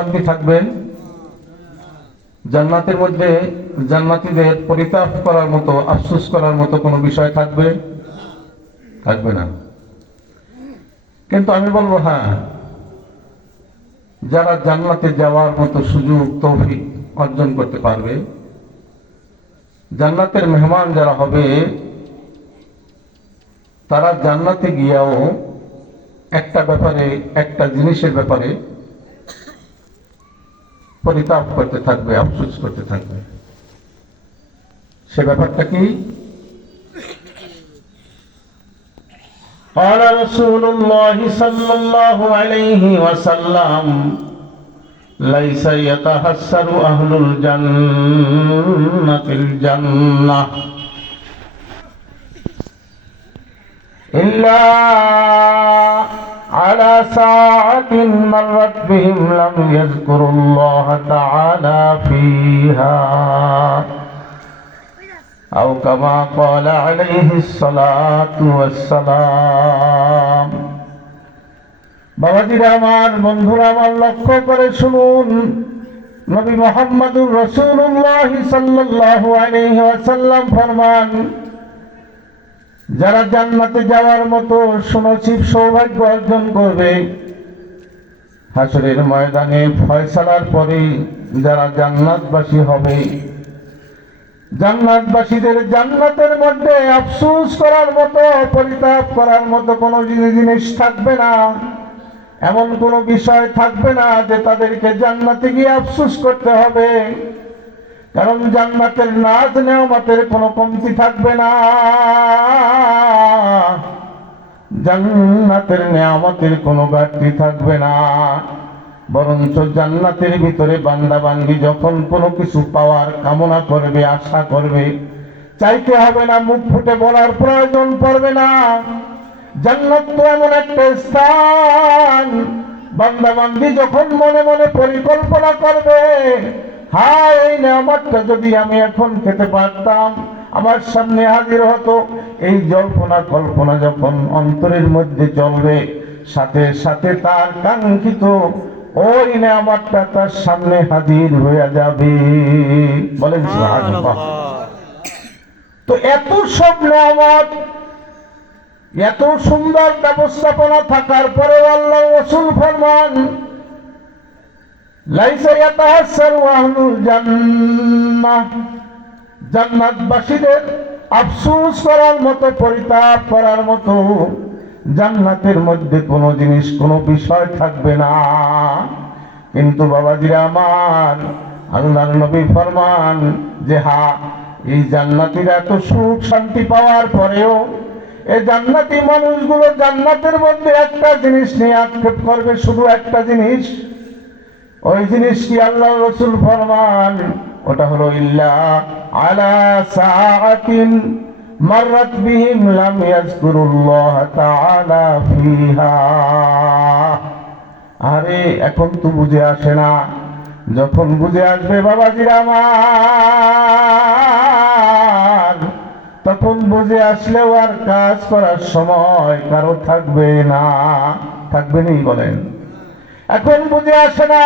শান্তি থাকবে? জান্নাতের মধ্যে জান্নাতীদের পরিতাপ করার মতো, আফসোস করার মতো কোনো বিষয় থাকবে? থাকবে না। কিন্তু আমি বলবো, হ্যাঁ, যারা জান্নাতে যাওয়ার মতো সুযোগ তৌফিক অর্জন করতে পারবে, জান্নাতের মেহমান যারা হবে, তারা জান্নাতে গিয়েও একটা ব্যাপারে, একটা জিনিসের ব্যাপারে পরিতাপ করতে থাকবে, আফসোস করতে থাকবে। সে ব্যাপারটা কি? قال رسول الله صلى الله عليه وسلم ليس يتحسر أهل الجنة الجنة إلا على ساعة مرت بهم لم يذكروا الله تعالى فيها أو كما قال عليه الصلاة والسلام। বাবাজিরা আমার, বন্ধুরা আমার, লক্ষ্য করে শুনুন, নবী মুহাম্মদুর রাসূলুল্লাহ সাল্লাল্লাহু আলাইহি ওয়াসাল্লাম ফরমান, যারা জান্নাতে যাওয়ার মতো সুনসিব সৌভাগ্য অর্জন করবে, হাসরের ময়দানে ফয়সালার পরে যারা জান্নাতবাসী হবে, জান্নাতবাসীদের জান্নাতের মধ্যে আফসোস করার মতো, পরিতাপ করার মতো কোনো জিনিস থাকবে না, এমন কোনো বিষয় থাকবে না যে তাদেরকে জান্নাতে গিয়ে আফসোস করতে হবে। কারণ জান্নাতের নাজ নেয়ামতের কোনো কমতি থাকবে না, জান্নাতের নেয়ামতের কোনো ঘাটতি থাকবে না। বরঞ্চ জান্নাতের ভিতরে বান্দা বান্দি যখন কোনো কিছু পাওয়ার কামনা করবে, আশা করবে, চাইতে হবে না, মুখ ফুটে বলার প্রয়োজন পড়বে না। জান্নাত তো এমন একটা স্থান, বান্দা বান্দি যখন মনে মনে পরিকল্পনা করবে, হায় এই নেয়ামতটা যদি আমি এখন খেতে পারতাম, আমার সামনে হাজির হতো, এই জল্পনা কল্পনা যখন অন্তরের মধ্যে চলবে, সাথে সাথে তার কাঙ্ক্ষিত ওই নেয়ামতটা তার সামনে হাজির হয়ে যাবে। বলেন সুবহানাল্লাহ। তো এত সব নেয়ামত, এত সুন্দর ব্যবস্থাপনা থাকার পরে আল্লাহ রাসূল ফরমান, লাইসা ইয়াতাহাসসারু আহলুল জান্নাহ, জান্নাতবাসীদের আফসোস করার মতো, পরিতাপ করার মতো জান্নাতের মধ্যে কোনো জিনিস, কোনো বিষয় থাকবে না। কিন্তু বাবাজিরা আমার, আল্লাহর নবী ফরমান যে হ্যাঁ, এই জান্নাতীরা এত সুখ শান্তি পাওয়ার পরেও এই জান্নাতি মানুষগুলো জান্নাতের মধ্যে একটা জিনিস নিয়ে আক্ষেপ করবে, শুধু একটা জিনিস। ওই জিনিস কি? আল্লাহ রাসূল ফরমান, ওটা হলো ইল্লা আলা সাআতিন মাররাত বিহিম লাম ইয়াযকুরুল্লাহ তাআলা ফিহা। আরে এখন তো বুঝে আসে না, যখন বুঝে আসবে বাবাজিরা আমার, তখন বুঝে আসলেও আর কাজ করার সময় কারো থাকবে না। থাকবে নেই বলেন? এখন বুঝে আসে না।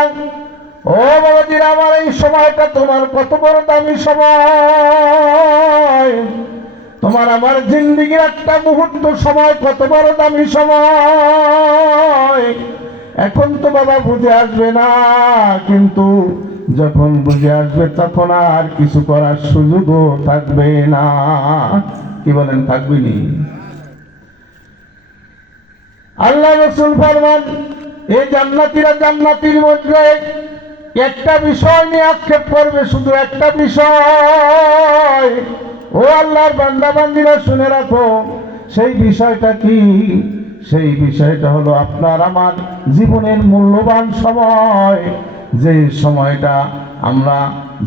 ও বাবাজিরা আমার, এই সময়টা তোমার কত বড় দামি সময়, তোমার আমার জিন্দেগির একটা মুহূর্ত সময় কত বড় দামি সময়। এখন তো বাবা বুঝে আসবে না, কিন্তু যখন বুঝে আসবে তখন আর কিছু করার সুযোগও থাকবে না। কি বলেন, থাকবে নি? আল্লাহ রাসূল ফরমান, এই জান্নাতীরা জান্নাতীর মধ্যে একটা বিষয় নিয়ে আক্ষেপ করবে, শুধু একটা বিষয়। ও আল্লাহর বান্দা বান্দিরা শুনে রাখো, সেই বিষয়টা কি? সেই বিষয়টা হলো আপনার আমার জীবনের মূল্যবান সময়, যে সময়টা আমরা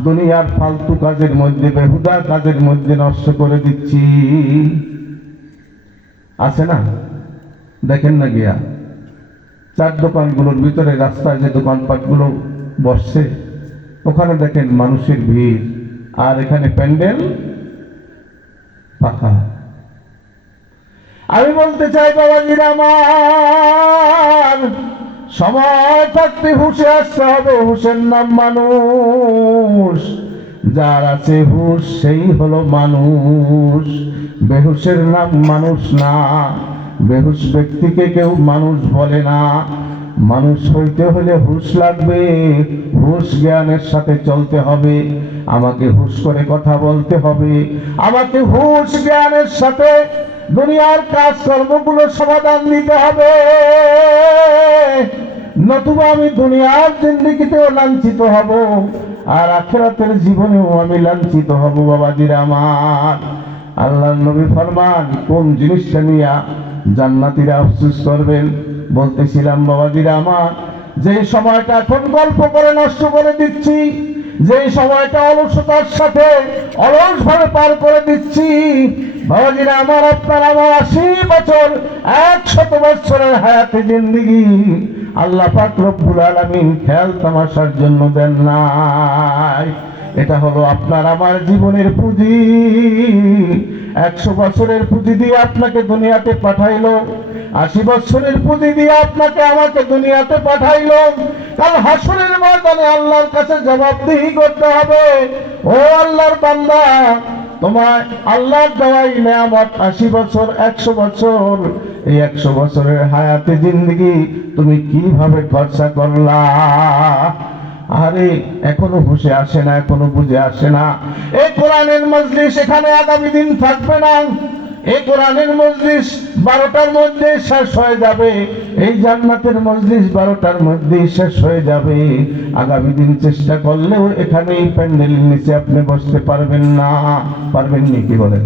দুনিয়ার ফালতু কাজের মধ্যে, বেহুদা কাজের মধ্যে নষ্ট করে দিচ্ছি। আছে না? দেখেন না গিয়া চার দোকানগুলোর ভিতরে, রাস্তায় যে দোকানপাটগুলো বসছে, ওখানে দেখেন মানুষের ভিড়, আর এখানে প্যান্ডেল ফাঁকা। আমি বলতে চাই বাবাজিরা আমার, সময় থাকতে হুঁশে আসতে হবে। হুঁশের নাম মানুষ। যার আছে হুঁশ সেই হলো মানুষ। বেহুশের নাম মানুষ না। বেহুশ ব্যক্তিকে কেউ মানুষ বলে না। মানুষ হইতে হলে হুঁশ লাগবে। হুঁশ জ্ঞানের সাথে চলতে হবে। আমাকে হুঁশ করে কথা বলতে হবে। আমাকে হুঁশ জ্ঞানের সাথে দুনিয়ার কাজকর্মগুলো সমাধান দিতে হবে। নতুবা আমি দুনিয়ার জিন্দেগিতেও লাঞ্ছিত হব, আর আখিরাতের জীবনেও আমি লাঞ্ছিত হব। বাবাজিরা আমার, আল্লাহর নবী ফরমান, কোন জিনিসটা নিয়ে জান্নাতীরা আফসোস করবেন? বলতেছিলাম বাবাজিরা আমার, যে সময়টা এখন গল্প করে নষ্ট করে দিচ্ছি, যে সময়টা অলসতার সাথে অলসভাবে পার করে দিচ্ছি, বাবাজিরা আমার, আপনার আমার 80 বছর 100 বছরের হায়াতে জিন্দেগি আল্লাহ পাক রব্বুল আলামিন খেয়াল তামাশার জন্য দেন নাই। এটা হলো আপনার আমার জীবনের পুঁজি। 100 বছরের পুঁজি দিয়ে আপনাকে দুনিয়াতে পাঠাইলো, 80 বছরের পুঁজি দিয়ে আপনাকে আমাকে দুনিয়াতে পাঠাইলো। কাল হাসরের ময়দানে আল্লাহর কাছে জবাবদিহি করতে হবে। ও আল্লাহর বান্দা, তোমার আল্লাহর দেওয়াই নেয়ামত 80 বছর 100 বছর, এই 100 বছরের হায়াতে জিন্দেগি তুমি কিভাবে খরচা করলা? আরে এখনো হুঁশে আসে না, এখনো বুঝে আসে না। এই কোরআনের মজলিস এখানে আগামী দিন থাকবে না। এই কোরআনের মজলিস 12টার মধ্যে শেষ হয়ে যাবে। এই জান্নাতের মজলিস 12টার মধ্যে শেষ হয়ে যাবে। আগামী দিন চেষ্টা করলেও এখানে এই প্যান্ডেলের নিচে আপনি বসতে পারবেন না। পারবেন নি? কি বলেন?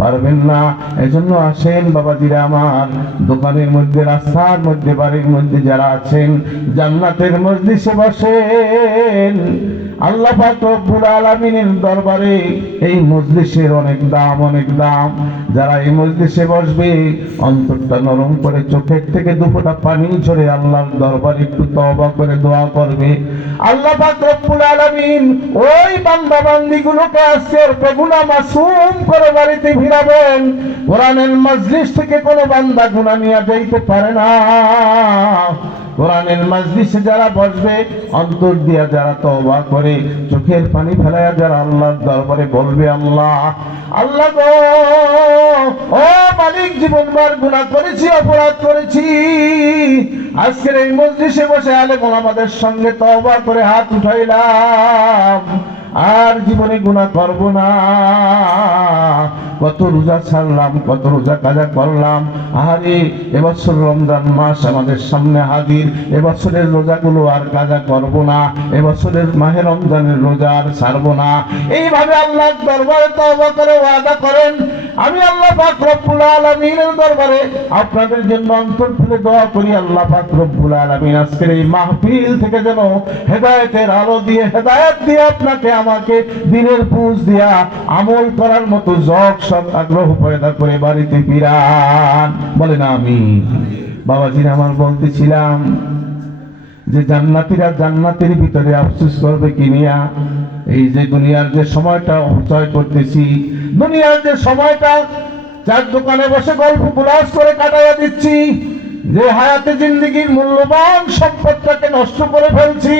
পারবেন না। এজন্য আসেন বাবাজিরা আমার, দোকানের মধ্যে, রাস্তার মধ্যে, বাড়ির মধ্যে যারা আছেন, জান্নাতের মজলিসে বসেন। আল্লাহ পাক রব্বুল আলামিনের দরবারে এই মজলিসের অনেক দাম, অনেক দাম। যারা এই মজলিসে বসবে, অন্তরটা নরম করে চোখের থেকে দুফোঁটা পানি ঝরে আল্লাহর দরবারে একটু তওবা করে দোয়া করবে, আল্লাহ পাক রব্বুল আলামিন ওই বান্দা বান্দীগুলোকে আজকের বেগুনাহ মাসুম করে বাড়িতে ফিরাবেন। কোরআনের মজলিস থেকে কোনো বান্দা গুনাহ নিয়ে যাইতে পারে না। কোরআনের মজলিসে যারা বসবে, অন্তর দিয়া যারা তওবা করে, চোখের পানি ফেলায়া যারা আল্লাহর দরবারে বলবে, আল্লাহ, আল্লাহ গো, ও মালিক, জীবনভর গুনাহ করেছি, অপরাধ করেছি, আজকের এই মজলিসে বসে আলেম ওলামাদের সঙ্গে তওবা করে হাত উঠাইলাম, আর জীবনে গুনাহ করব না। কত রোজা ছাড়লাম, কত রোজা কাজা করলাম। আরে এবছর রমজান মাস আমাদের সামনে হাজির, এবছরের রোজাগুলো আর কাজা করব না, এবছরের মাহে রমজানের রোজা আর ছাড়বো না। এইভাবে আল্লাহর দরবারে তওবা করে ওয়াদা করেন। আমি আল্লাহ পাক রব্বুল আলামিনের দরবারে আপনাদের জন্য অন্তর খুলে দোয়া করি, আল্লাহ পাক রব্বুল আলামিন আজকের এই মাহফিল থেকে যেন হেদায়েতের আলো দিয়ে, হেদায়েত দিয়ে আপনাকে আমাকে দিনের পুঁজ দিয়া আমল করার মতো জগ সব আগ্রহ পয়দা করে বাড়িতে ফিরান। বলেন আমিন। বাবাজি আমার, বলতেছিলাম যে জান্নাতীরা জান্নাতের ভিতরে আফসোস করবে কি নিয়া? এই যে দুনিয়ার যে সময়টা অপচয় করতেছি, দুনিয়ার যে সময়টা চার দোকানে বসে গল্প গুলাস করে কাটাইয়া দিচ্ছি, যে হায়াতে জিন্দেগির মূল্যবান সম্পদটাকে নষ্ট করে ফেলছি,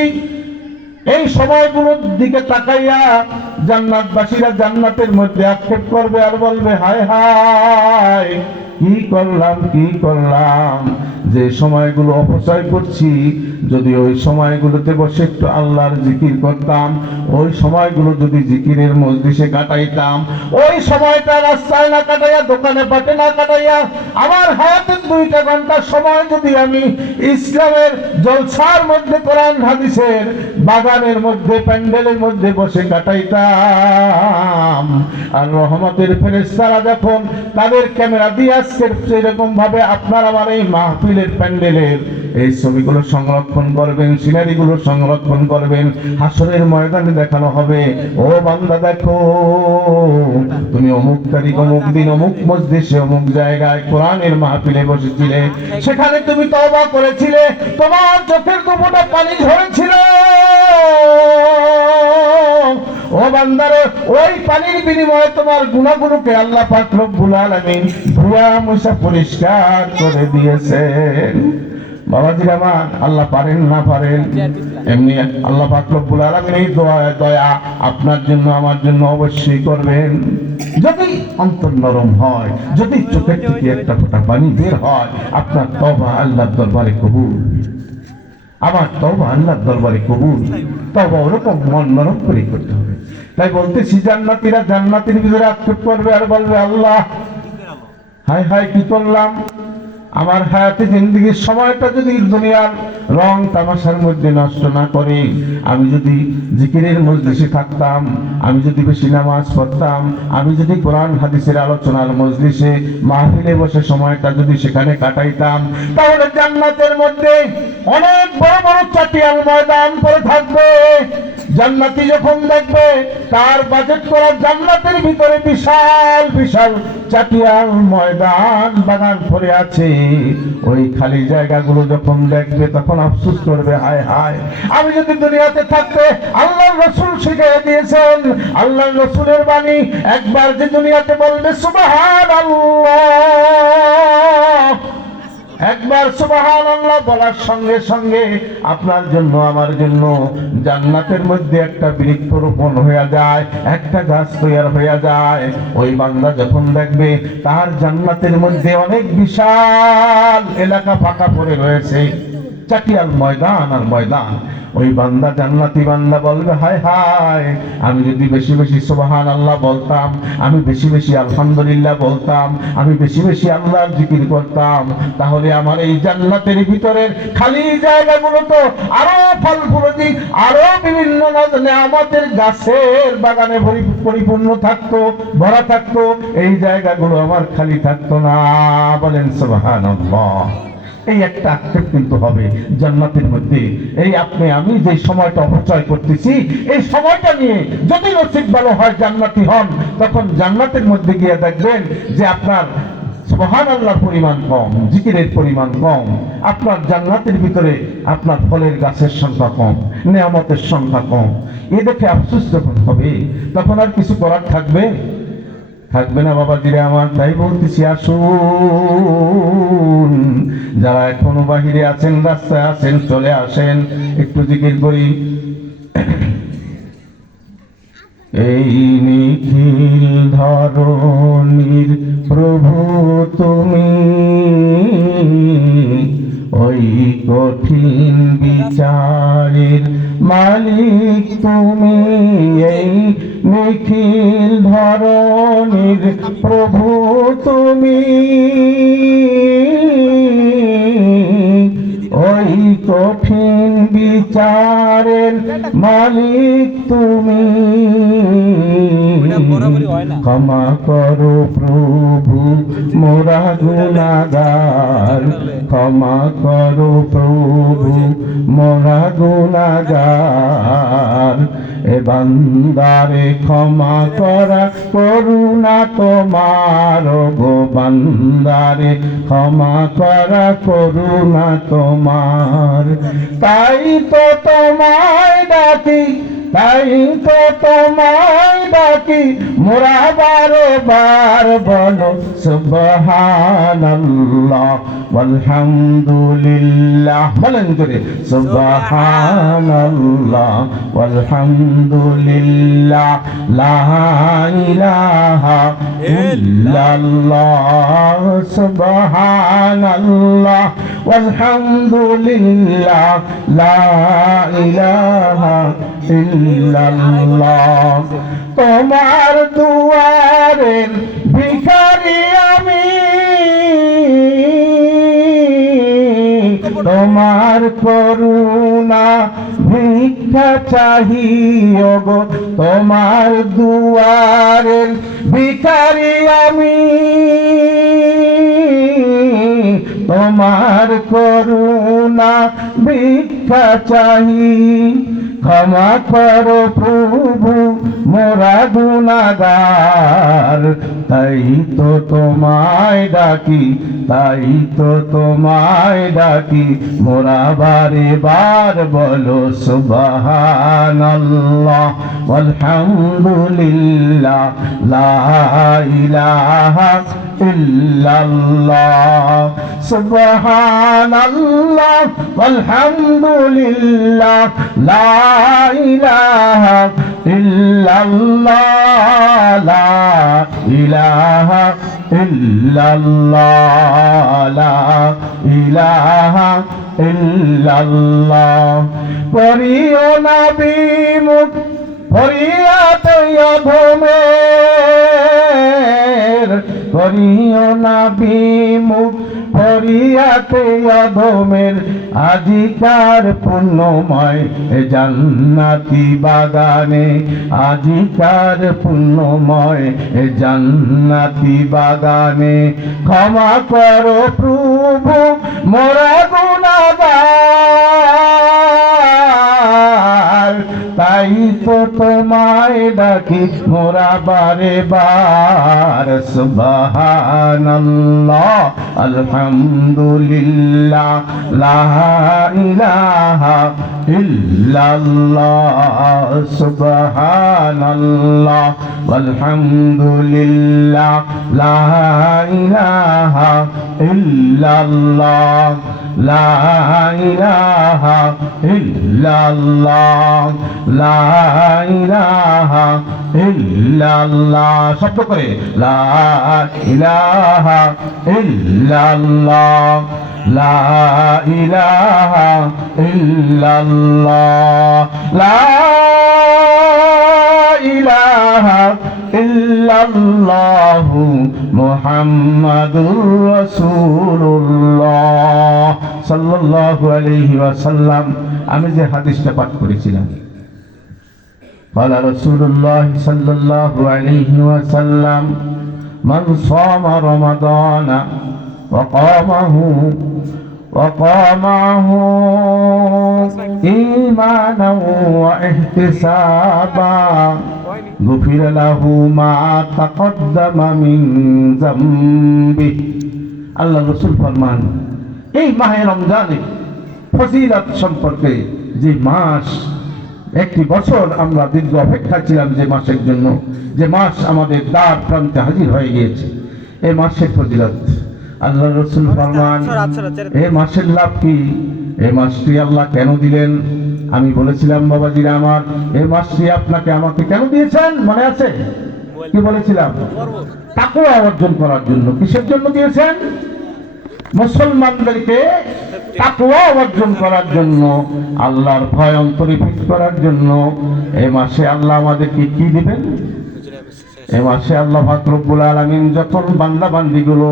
এই সময়গুলোর দিকে তাকাইয়া জান্নাতবাসীরা জান্নাতের মধ্যে আক্ষেপ করবে আর বলবে, হায় হায়, কি করলাম, কি করলাম, যে সময়গুলো অপচয় করছি। যদি ওই সময়গুলোতে বসে একটু আল্লাহর জিকির করতাম, ওই সময়গুলো যদি জিকিরের মজলিসে কাটাইতাম, ওই সময়টা রাস্তায় না কাটাইয়া, দোকানে পাটে না কাটাইয়া, আমার হায়াতের 2টা ঘন্টা সময় যদি আমি ইসলামের জলসার মধ্যে, কোরআন হাদিসের বাগানের মধ্যে, প্যান্ডেলের মধ্যে বসে কাটাইতাম, আর রহমতের ফেরেশতারা যখন তাদের ক্যামেরা দিয়ে আজকের সেরকম ভাবে আপনার আমার এই মাহফিলের প্যান্ডেলের এই ছবিগুলো সংরক্ষণ করবেন, সিনারিগুলো সংরক্ষণ করবেন, হাসরের ময়দানে দেখানো হবে, ও বান্দা দেখো, তুমি অমুক তারিখ, অমুক দিন, অমুক মজলিসে, অমুক জায়গায় কোরআনের মাহফিলে বসেছিলে, সেখানে তুমি তওবা করেছিলে, তোমার চোখের দুফোঁটা পানি ঝরেছিল। ও বান্দারে, ওই পানির বিনিময়ে তোমার গুনাহগুলোকে আল্লাহ পাক রব্বুল আলামিন ধুয়া মুছা পরিষ্কার করে দিয়েছেন। বাবাজির আমার, আল্লাহ পারেন না পারেন, এমনি আল্লাহ পাক রব্বুল আলামিন এই দয়া আপনার জন্য আমার জন্য অবশ্যই করবেন। যদি অন্তর নরম হয়, যদি চোখের থেকে একটা ফোঁটা পানি বের হয়, আপনার তওবা আল্লাহর দরবারে কবুল। আমার তওবা আল্লাহর দরবারে কবুল। তওবা ওরকম মন নরম করে করতে হবে। তাই বলতেছি, জান্নাতীরা জান্নাতের ভিতরে আক্ষেপ করবে আর বলবে, আল্লাহ হায় হায় কি করলাম, আমার হায়াতে জিন্দেগির সময়টা যদি দুনিয়ার রং তামাশার মধ্যে নষ্ট না করে, আমি যদি জিকিরের মজলিসে থাকতাম, আমি যদি বেশি নামাজ পড়তাম, আমি যদি কোরআন হাদিসের আলোচনার মজলিসে মাহফিলে বসে সময়টা যদি সেখানে কাটাইতাম, তাহলে জান্নাতের মধ্যে অনেক বড় বড় চাটিয়াল ময়দান পড়ে থাকবে। জান্নাতি যখন দেখবে তার বাজেট করা জান্নাতের ভিতরে বিশাল বিশাল চাটিয়াল ময়দান বাগান পড়ে আছে, ওই খালি জায়গাগুলো যখন দেখবে তখন আফসোস করবে, হায় হায় আমি যদি দুনিয়াতে থাকতে, আল্লাহর রাসূল শিখিয়ে দিয়েছেন, আল্লাহর রাসূলের বাণী, একবার যে দুনিয়াতে বলবে সুবহানাল্লাহ, একবার সুবহানাল্লাহ বলার সঙ্গে সঙ্গে আপনার জন্য আমার জন্য জান্নাতের মধ্যে একটা বৃক্ষ রোপণ হয়ে যায়, একটা গাছ তৈরি হয়ে যায়। ওই বান্দা যখন দেখবে তার জান্নাতের মধ্যে অনেক বিশাল এলাকা ফাঁকা পড়ে রয়েছে, চাটিয়াল ময়দান আর ময়দান, ওই বান্দা জান্নাতি বান্দা বলবে, হায় হায় আমি যদি বেশি বেশি সুবহানাল্লাহ বলতাম, আমি বেশি বেশি আলহামদুলিল্লাহ বলতাম, আমি বেশি বেশি আল্লাহর জিকির করতাম, তাহলে আমার এই জান্নাতের ভিতরের খালি জায়গাগুলো তো আরো ফল ফুলদি, আরো বিভিন্ন নেয়ামতের গাছের বাগানে পরিপূর্ণ থাকতো, ভরা থাকতো, এই জায়গাগুলো আমার খালি থাকতো না। বলেন সুবহানাল্লাহ। এই একটা আক্ষেপ কিন্তু হবে জান্নাতের মধ্যে। এই আপনি আমি যে সময়টা অপচয় করতেছি, এই সময়টা নিয়ে যদি নসিব ভালো হয় জান্নাতি হন, তখন জান্নাতের মধ্যে গিয়ে দেখবেন যে আপনার সুবহানাল্লাহর পরিমাণ কম, জিকিরের পরিমাণ কম, আপনার জান্নাতের ভিতরে আপনার ফলের গাছের সংখ্যা কম, নেয়ামতের সংখ্যা কম। এ দেখে আফসোস যখন হবে, তখন আর কিছু করার থাকবে থাকবে না বাবাজিরা আমার। তাই বলতেছি, আসুন যারা এখনো বাহিরে আছেন, রাস্তায় আছেন, চলে আসেন, একটু জিকির করি। এই নিখিল ধরণীর প্রভু তুমি, ওই কঠিন বিচারের মালিক তুমি, এই নিখিল ধরণীর প্রভু তুমি, ওই কঠিন বিচারের মালিক তুমি। ক্ষমা করো প্রভু মোরা গুনাহগার, ক্ষমা করো প্রভু মোরা গুনাহগার, এ বান্দারে ক্ষমা করা করুণা তোমার, গো বান্দারে ক্ষমা করা করুণা তোমার। তাই তো তোমায় ডাকি, তাই তো তোমায় ডাকি, মোরা বারে বার বলো সুবহানাল্লাহ ওয়ালহামদুলিল্লাহ। বলেন করে সুবহানাল্লাহ ওয়ালহামদুলিল্লাহ, লা ইলাহা ইল্লাল্লাহ, সুবহানাল্লাহ ওয়ালহামদুলিল্লাহ, লা ইলাহা ইল্লাল্লাহ। তোমার দুয়ারের ভিখারি আমি, তোমার করুণা ভিক্ষা চাহি, ওগো তোমার দুয়ারের ভিখারি আমি, তোমার করুণা ভিক্ষা চাহি। ক্ষমা করো প্রভু মোরা গুনাহগার, তাই তো তোমায় ডাকি, তাই তো তোমায় ডাকি, মোরা বারে বার বলো সুবহানাল্লাহ ওয়ালহামদুলিল্লাহ লা ইলাহা ইল্লাল্লাহ সুবহানাল্লাহ ওয়ালহামদুলিল্লাহ লা ইলাহা ইল্লাল্লাহ লা ইলাহা ইল্লাল্লাহ লা ইলাহা ইল্লাল্লাহ। পড়িও নবী মুখ ফরিয়াতে অধমের, করিও নবী মুখ ফরিয়াতে অধমের, আজিকার পুণ্যময় জান্নাতি বাগানে, আজিকার পুণ্যময় জান্নাতি বাগানে। ক্ষমা করো প্রভু মোরা গুনাহগার, তাই তো তোমায় ডাকি মোরা বারে বার সুবহানাল্লাহ আলহামদুলিল্লাহ লা ইলাহা ইল্লাল্লাহ সুবহানাল্লাহ আলহামদুলিল্লাহ লা ইলাহা ইল্লাল্লাহ লা ইলাহা ইল্লাল্লাহ লা ইলাহা ইল্লাল্লাহ। শব্দ করে লা ইলাহা ইল্লাল্লাহ লা ইলাহা ইল্লাল্লাহ লা ইলাহা ইল্লাল্লাহু মুহাম্মাদুর রাসূলুল্লাহ সাল্লাল্লাহু আলাইহি ওয়াসাল্লাম। আমি যে হাদিসটা পাঠ করেছিলাম, قال رسول الله صلى الله عليه وسلم من صام رمضان وقامه إيمانا واحتسابا غفر له ما تقدم من ذنبه। আল্লাহ রসুল ফরমান, এই মাহে রমজানে ফজিলত সম্পর্কে, যে মাস একটি বছর আমরা দীর্ঘ অপেক্ষা ছিলাম যে মাসের জন্য, যে মাস আমাদের দ্বার প্রান্তে হাজির হয়ে গিয়েছে, এই মাসের ফজিলত আল্লাহ রসুল ফরমান, এই মাসের লাভ কি, এই মাসটি আল্লাহ কেন দিলেন? আমি বলেছিলাম বাবাজিরা আমার, এই মাসটি আপনাকে আমাকে কেন দিয়েছেন মনে আছে? কি বলেছিলাম? তাকওয়া অর্জন করার জন্য। কিসের জন্য দিয়েছেন? মুসলমানদেরকে তাকওয়া অর্জন করার জন্য, আল্লাহর ভয় অন্তরে ফিট করার জন্য। এই মাসে আল্লাহ আমাদেরকে কি দিবেন? এই মাসে আল্লাহ পাক রব্বুল আলামিন যখন বান্দা বান্দিগুলো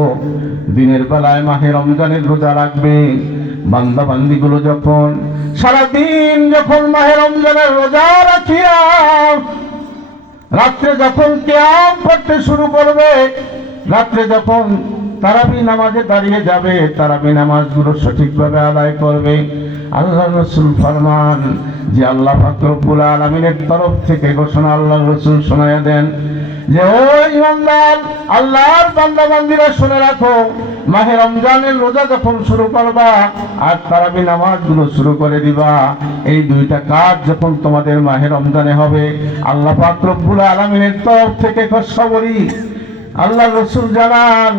দিনের বেলায় মাহে রমজানের রোজা রাখবে, বান্দা বান্দিগুলো যখন সারাদিন যখন মাহে রমজানের রোজা রাখিয়া রাত্রে যখন কিয়াম করতে শুরু করবে, রাত্রে যখন তারাবি নামাজে দাঁড়িয়ে যাবে, তারাবি নামাজগুলো সঠিকভাবে আদায় করবে, আল্লাহ রসুল ফরমান যে আল্লাহ পাক রব্বুল আলামিনের তরফ থেকে ঘোষণা আল্লাহ রসুল শোনায়া দেন যে, ও ইমানদার, আল্লাহর বান্দা বান্দিরা শুনে রাখো, মাহে রমজানের রোজা যখন শুরু করবা আর তারাবি নামাজগুলো শুরু করে দিবা, এই দুইটা কাজ যখন তোমাদের মাহে রমজানে হবে, আল্লাহ পাক রব্বুল আলামিনের তরফ থেকে খুশখবরি আল্লাহ রসুল জানান,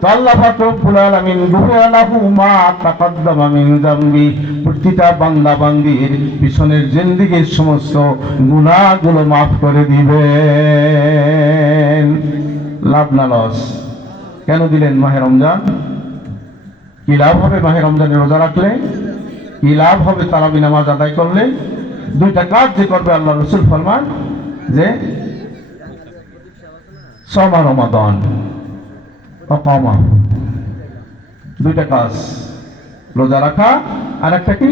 তো আল্লাহ পাক রব্বুল আলামিন গুফিরা লাহু মা তাকাদ্দামা মিন যামবি, প্রতিটা বান্দা বান্দির পিছনের জিন্দেগীর সমস্ত গুনাহগুলো মাফ করে দিবেন। লাভ না লস? কেন দিলেন মাহে রমজান? কি লাভ হবে মাহে রমজানে রোজা রাখলে? কি লাভ হবে তারাবি নামাজ আদায় করলে? দুইটা কাজ যে করবে আল্লাহ রসুল ফরমান যে সামা রমাদান ওয়াকামা, দুইটা কাজ, রোজা রাখা আর একটা কি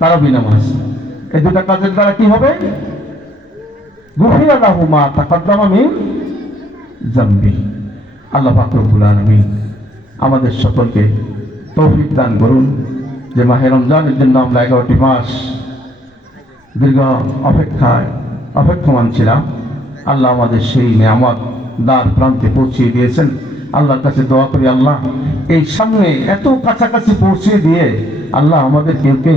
তারাবি নামাজ। এই দুইটা কাজের দ্বারা কি হবে? গুফিরা লাহু মা তাকাদ্দামা মিন যামবি। আল্লাহ পাক রব্বুল আলামিন আমাদের সকলকে তৌফিক দান করুন যে মাহে রমজানের জন্য আমরা 11টি মাস দীর্ঘ অপেক্ষমান ছিলাম। আল্লাহ আমাদের সেই নিয়ামত দ্বার প্রান্তে পৌঁছিয়ে দিয়েছেন। আল্লাহর কাছে দোয়া করি, আল্লাহ এই সামনে এত কাছাকাছি পৌঁছে দিয়ে আল্লাহ আমাদের কেউকে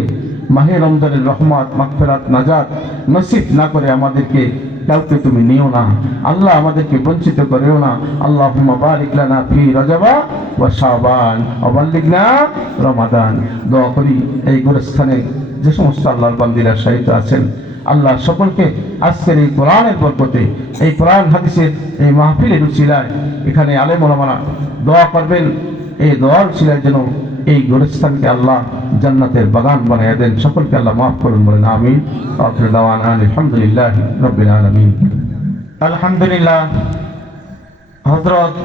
মাহে রমজানের রহমত, মাগফিরাত, নাজাত নসিব না করে আমাদেরকে কাউকে তুমি নিও না আল্লাহ, আমাদেরকে বঞ্চিত করেও না। আল্লাহুম্মা বারিক লানা ফি রজবা ওয়া শাবান ওয়া বাল্লিগনা রমাদান। দোয়া করি এই গোরস্থানে যে সমস্ত আল্লাহর বান্দিরা শাহিদ আছেন, আল্লাহ সকলকে আজকের এই কোরআনের বরকতে, এই কোরআন হাদিসের এই মাহফিলের উছিলায় এখানে আলেম ওলামারা দোয়া করবেন, এই দোয়ার উছিলায় যেন এই গোরস্থানকে আল্লাহ জান্নাতের বাগান বানিয়ে দেন। সকলকে আল্লাহ মাফ করুন, বলেন আমিন। আখির দাওয়ানা আলহামদুলিল্লাহি রাব্বিল আলামিন। আলহামদুলিল্লাহ। হযরত